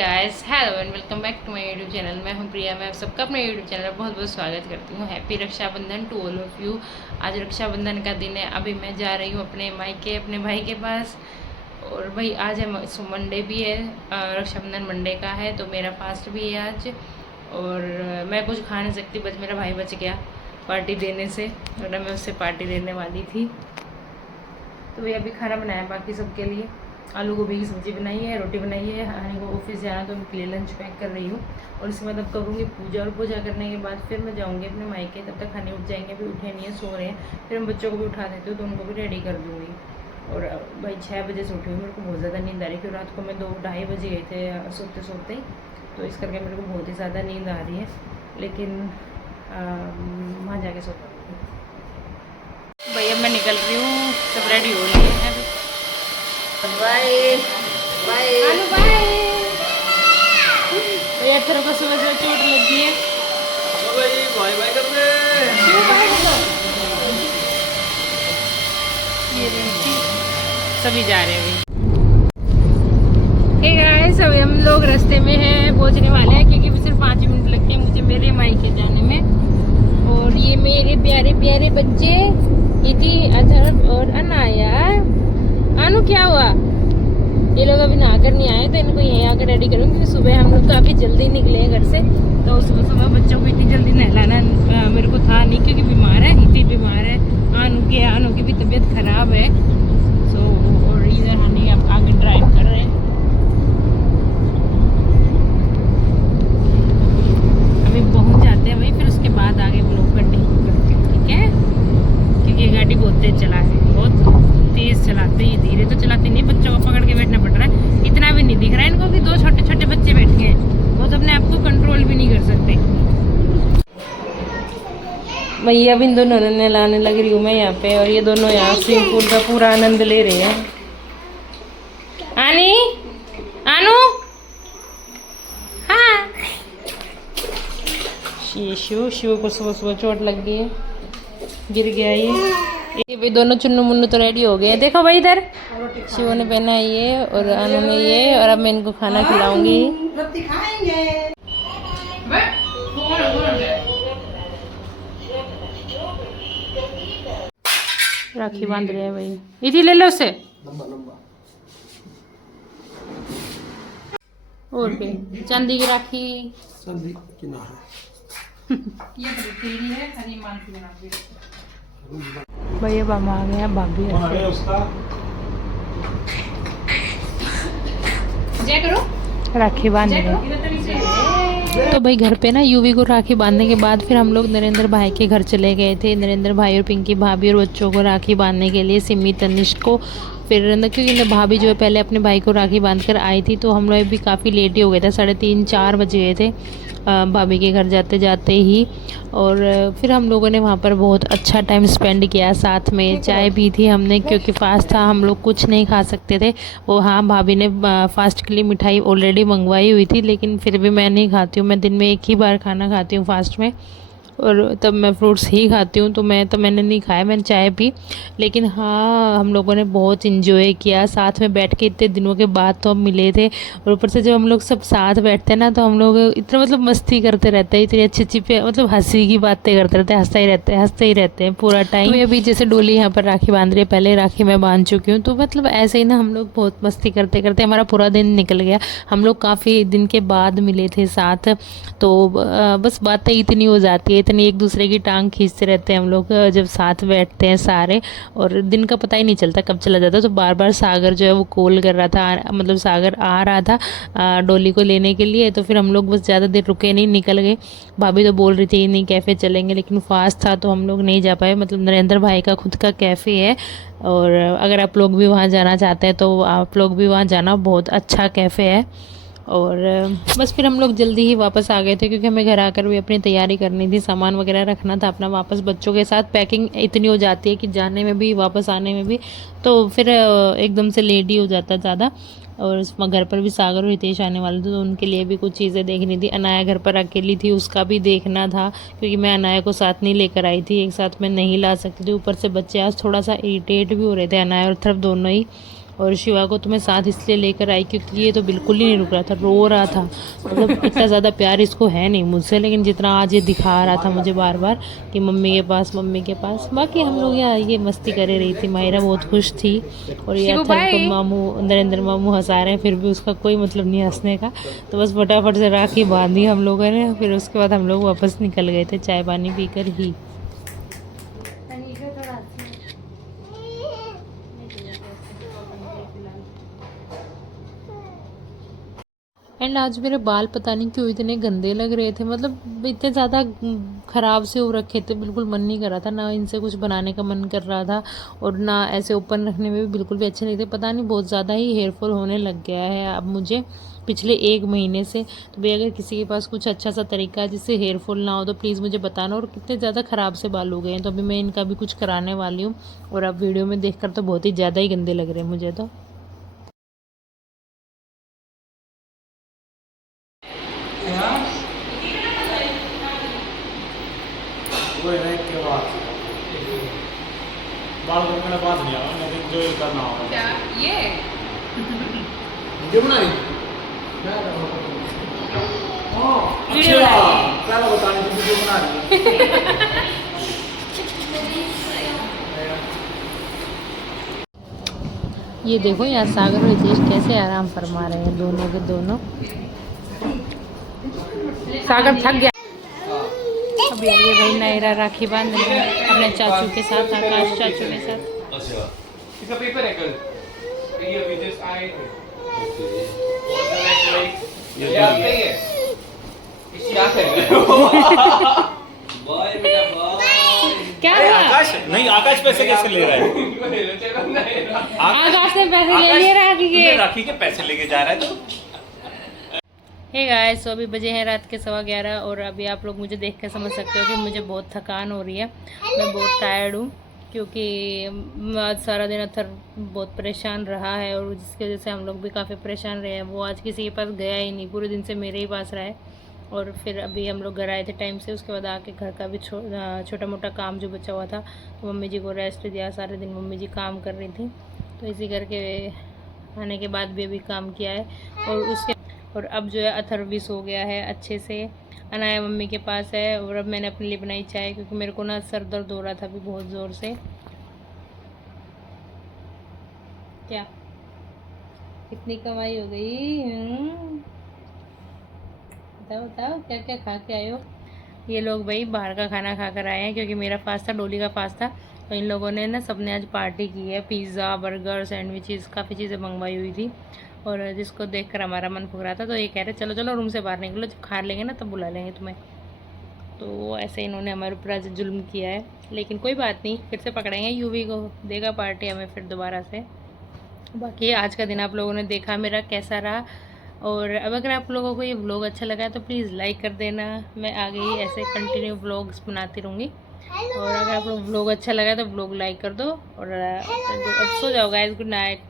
Guys, hello and welcome back to my YouTube channel. मैं हूं प्रिया। मैं आप सबका अपने यूट्यूब चैनल पर बहुत बहुत स्वागत करती हूं। Happy Rakshabandhan to all of you. आज रक्षाबंधन का दिन है। अभी मैं जा रही हूं अपने मायके अपने भाई के पास। और भाई आज है मंडे भी है, रक्षाबंधन मंडे का है, तो मेरा फास्ट भी है आज। और मैं कुछ खा नहीं सकती, बस मेरा भाई बच गया पार्टी देने से, वरना मैं उससे पार्टी देने वाली थी। तो भाई अभी खाना बनाया बाकी सबके लिए। आलू गोभी की सब्ज़ी बनाई है, रोटी बनाई है। हानि को ऑफिस जाना तो उनके लिए लंच पैक कर रही हूँ। और इसके बाद अब करूँगी पूजा, और पूजा करने के बाद फिर मैं जाऊँगी अपने मायके। तब तक खाने उठ जाएंगे, अभी उठे नहीं है, सो रहे हैं। फिर हम बच्चों को भी उठा देती हूँ तो उनको भी रेडी कर दूँगी। और भाई 6 बजे से उठी हुई, मेरे को बहुत ज़्यादा नींद आ रही है, क्योंकि रात को मैं 2-2:30 बजे गए थे सोते सोते ही। तो इस करके मेरे को बहुत ही ज़्यादा नींद आ रही है, लेकिन वहाँ जाके सोता हूँ। भाई अब मैं निकल रही हूँ, सब रेडी हो रही है। Bye bye hello bye. एक तरफ को सुबह से चोट लगी है। बाय बाय बाय कर दे। क्यों बाय बोलो? ये देखिए सभी जा रहे हैं अभी। हे गाइस, अभी हम लोग रास्ते में हैं, पहुंचने वाले हैं, क्योंकि सिर्फ 5 मिनट लगते हैं मुझे मेरे मायके जाने में। और ये मेरे प्यारे प्यारे बच्चे, ये थी अधर और अनाया। अनु क्या हुआ? ये लोग अभी नहा कर नहीं आए, तो इनको यहीं आकर रेडी करूँगी, क्योंकि सुबह हम लोग काफ़ी जल्दी निकले हैं घर से। तो सुबह सुबह बच्चों को इतनी जल्दी नहलाना मेरे को था नहीं, क्योंकि बीमार है, इतनी बीमार है। आनु की भी तबीयत खराब है। सो और इधर हनी आगे ड्राइव कर रहे हैं। अभी पहुँच जाते हैं भाई, फिर उसके बाद आगे ब्लॉग कंटिन्यू करते हैं, ठीक है? क्योंकि गाड़ी बहुत तेज चला है, बहुत तेज चलाते हैं, धीरे तो चलाते नहीं। बच्चों को पकड़ के बैठना पड़ रहा है, इतना भी नहीं दिख रहा है इनको कि 2 छोटे छोटे बच्चे बैठ गए, वो तो अपने आप को कंट्रोल भी नहीं कर सकते। भैया अब इन दोनों ने लाने लग रही हूँ मैं यहाँ पे, और ये दोनों यहाँ स्विमिंग पूल का पूरा आनंद ले रहे हैं। आनी आनू, हाँ। शिव को सुबह सुबह चोट लग गई है, गिर गया ये भी। दोनों चुन्नू मुन्नू तो रेडी हो गए हैं, देखो भाई इधर। शिव ने पहना ये और अनु ने ये, और अब मैं इनको खाना खिलाऊंगी। राखी बांध रहे हैं भाई, इधर ले लो उसे। और भी चांदी की राखी, चांदी की ना है। ये तेरी है, हरी मान की बना दी। भैया हम आ गए हैं, भाभी जय करो, राखी बांध रहे। तो भाई घर पे ना यूवी को राखी बांधने के बाद फिर हम लोग नरेंद्र भाई के घर चले गए थे। नरेंद्र भाई और पिंकी भाभी और बच्चों को राखी बांधने के लिए, सिमी तनिष्क को। फिर क्योंकि भाभी जो है पहले अपने भाई को राखी बांध कर आई थी, तो हम लोग भी काफ़ी लेट ही हो गए थे, 3:30-4 बज गए थे भाभी के घर जाते जाते ही। और फिर हम लोगों ने वहाँ पर बहुत अच्छा टाइम स्पेंड किया, साथ में चाय पी थी हमने, क्योंकि फास्ट था, हम लोग कुछ नहीं खा सकते थे। वो हाँ, भाभी ने फास्ट के लिए मिठाई ऑलरेडी मंगवाई हुई थी, लेकिन फिर भी मैं नहीं खाती हूँ, मैं दिन में एक ही बार खाना खाती हूँ फास्ट में, और तब मैं फ्रूट्स ही खाती हूँ। तो मैंने नहीं खाया, मैंने चाय पी। लेकिन हाँ, हम लोगों ने बहुत इन्जॉय किया साथ में बैठ के, इतने दिनों के बाद तो हम मिले थे। और ऊपर से जब हम लोग सब साथ बैठते हैं ना, तो हम लोग इतना मतलब मस्ती करते रहते हैं, इतनी अच्छी अच्छी मतलब हंसी की बातें करते रहते हैं, हंसते ही रहते हैं पूरा टाइम। तो अभी जैसे डोली यहाँ पर राखी बांध रही है, पहले राखी मैं बांध चुकी हूँ, तो मतलब ऐसे ही ना हम लोग बहुत मस्ती करते करते हमारा पूरा दिन निकल गया। हम लोग काफ़ी दिन के बाद मिले थे साथ, तो बस बातें इतनी हो जाती है, इतनी एक दूसरे की टांग खींचते रहते हैं हम लोग जब साथ बैठते हैं सारे, और दिन का पता ही नहीं चलता कब चला जाता। तो बार बार सागर जो है वो कॉल कर रहा था, मतलब सागर आ रहा था डोली को लेने के लिए। तो फिर हम लोग बस ज़्यादा देर रुके नहीं, निकल गए। भाभी तो बोल रही थी नहीं कैफ़े चलेंगे, लेकिन फास्ट था तो हम लोग नहीं जा पाए। मतलब नरेंद्र भाई का खुद का कैफ़े है, और अगर आप लोग भी वहाँ जाना चाहते हैं तो आप लोग भी वहाँ जाना, बहुत अच्छा कैफ़े है। और बस फिर हम लोग जल्दी ही वापस आ गए थे, क्योंकि हमें घर आकर भी अपनी तैयारी करनी थी, सामान वगैरह रखना था अपना वापस। बच्चों के साथ पैकिंग इतनी हो जाती है कि जाने में भी वापस आने में भी, तो फिर एकदम से लेट ही हो जाता है ज़्यादा। और घर पर भी सागर और हितेश आने वाले थे, तो उनके लिए भी कुछ चीज़ें देखनी थी। अनाया घर पर अकेली थी, उसका भी देखना था, क्योंकि मैं अनाया को साथ नहीं लेकर आई थी, एक साथ मैं नहीं ला सकती थी। ऊपर से बच्चे आज थोड़ा सा इरिटेट भी हो रहे थे, अनाया और तरफ दोनों ही। और शिवा को तो मैं साथ इसलिए लेकर आई क्योंकि ये तो बिल्कुल ही नहीं रुक रहा था, रो रहा था। मतलब इतना ज़्यादा प्यार इसको है नहीं मुझसे, लेकिन जितना आज ये दिखा रहा था मुझे बार बार कि मम्मी के पास, मम्मी के पास। बाकी हम लोग यहाँ ये मस्ती करे रही थी, मायरा बहुत खुश थी। और ये अथर को मामू, नरेंद्र मामू हंसा रहे हैं, फिर भी उसका कोई मतलब नहीं हंसने का। तो बस फटाफट से राखी बांधी हम लोगों ने, फिर उसके बाद हम लोग वापस निकल गए थे चाय पानी पीकर ही। एंड आज मेरे बाल पता नहीं क्यों इतने गंदे लग रहे थे, मतलब इतने ज़्यादा ख़राब से हो रखे थे, बिल्कुल मन नहीं कर रहा था, ना इनसे कुछ बनाने का मन कर रहा था और ना ऐसे ओपन रखने में भी बिल्कुल भी अच्छे नहीं थे। पता नहीं बहुत ज़्यादा ही हेयर फॉल होने लग गया है अब मुझे पिछले 1 महीने से। तो भाई अगर किसी के पास कुछ अच्छा सा तरीका है जिससे हेयर फॉल ना हो तो प्लीज़ मुझे बताना। और कितने ज़्यादा ख़राब से बाल हो गए हैं, तो अभी मैं इनका भी कुछ कराने वाली हूँ। और अब वीडियो में देख कर तो बहुत ही ज़्यादा ही गंदे लग रहे हैं मुझे तो। वो है के बाद बाल करने के बाद नहीं आया, लेकिन जो करना होगा क्या ये वीडियो बना रही अच्छा पहले बताने की वीडियो बना रही ये देखो यहाँ सागर और रितेश कैसे आराम फरमा रहे हैं, दोनों के दोनों। सागर थक गया। अब ये भाई नायरा राखी बांध रहे हैं अपने चाचू के साथ, आकाश चाचू के साथ। अच्छा इसका पेपर है कल ये अभी जस्ट आए थे ये आते ही है क्या करेगा बाय बेटा बाय क्या हुआ? आकाश नहीं, आकाश पैसे कैसे ले रहा है? आकाश ने पैसे ले लिए राखी के। राखी के पैसे लेके जा रहा है तो हे गाइस, तो अभी बजे हैं रात के 11:15 और अभी आप लोग मुझे देख कर समझ सकते हो कि मुझे बहुत थकान हो रही है। मैं बहुत टायर्ड हूँ क्योंकि आज सारा दिन अथर बहुत परेशान रहा है और जिसकी वजह से हम लोग भी काफ़ी परेशान रहे हैं। वो आज किसी के पास गया ही नहीं, पूरे दिन से मेरे ही पास रहा है। और फिर अभी हम लोग घर आए थे टाइम से, उसके बाद आके घर का भी छोटा मोटा काम जो बचा हुआ था तो मम्मी जी को रेस्ट दिया। सारे दिन मम्मी जी काम कर रही थी, तो इसी करके आने के बाद भी अभी काम किया है। और अब जो है अथर भी सो गया है अच्छे से। अनाया मम्मी के पास है और अब मैंने अपने लिए बनाई चाय क्योंकि मेरे को ना सर दर्द हो रहा था अभी बहुत ज़ोर से। क्या कितनी कमाई हो गई? बताओ बताओ क्या क्या खा के आए हो? ये लोग भाई बाहर का खाना खा कर आए हैं क्योंकि मेरा फास्ट था, डोली का फास्ट था। तो इन लोगों ने ना सबने आज पार्टी की है, पिज़्ज़ा बर्गर सैंडविचेस काफ़ी चीज़ें मंगवाई हुई थी और जिसको देखकर हमारा मन फूक रहा था। तो ये कह रहे चलो चलो रूम से बाहर निकलो, जब खा लेंगे ना तब बुला लेंगे तुम्हें। तो ऐसे इन्होंने हमारे ऊपर आज जुल्म किया है, लेकिन कोई बात नहीं, फिर से पकड़ेंगे यूवी को, देगा पार्टी हमें फिर दोबारा से। बाकी आज का दिन आप लोगों ने देखा मेरा कैसा रहा। और अब अगर आप लोगों को ये व्लॉग अच्छा लगा है तो प्लीज़ लाइक कर देना। मैं आगे ही ऐसे कंटिन्यू व्लॉग्स बनाती रहूँगी। और अगर आप लोग व्लॉग अच्छा लगा है तो व्लॉग लाइक कर दो और अब सो जाओ गाइस, गुड नाइट।